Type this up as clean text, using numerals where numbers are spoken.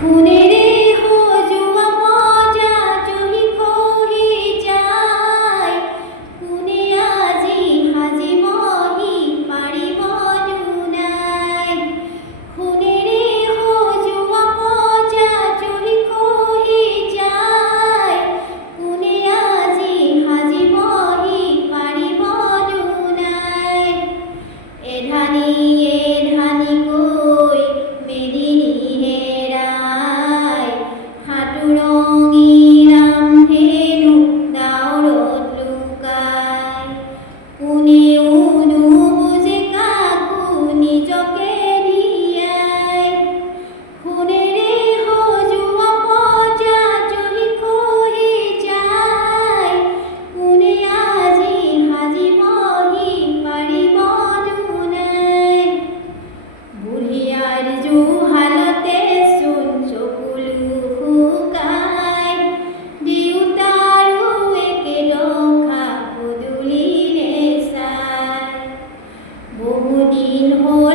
খুনেৰে সজোৱা মজা জহি খহি যায়, কোনে আজি সাজিবহি পাৰিব দুনাই। খুনেৰে সজোৱা মজা জহি খহি যায়, কোনে আজি সাজিবহি পাৰিব দুনাই। এধানি এধানিকৈ মেদিনী হেৰাই, সাঁতোৰঙী ৰামধেনু ডাৱৰত লুকাই। কোনেও নুবুজে কাকো নিজকে দিয়াই, খুনেৰে সজোৱা মজা জহি খহি যায়, কোনে আজি সাজিবহি পাৰিব দুনাই। বুঢ়িয়াৰ জুহালতে চোন চকুলো শুকাই, দেউতাৰো একেদশা পদূলিলে চাই। বহুদিন হ'ল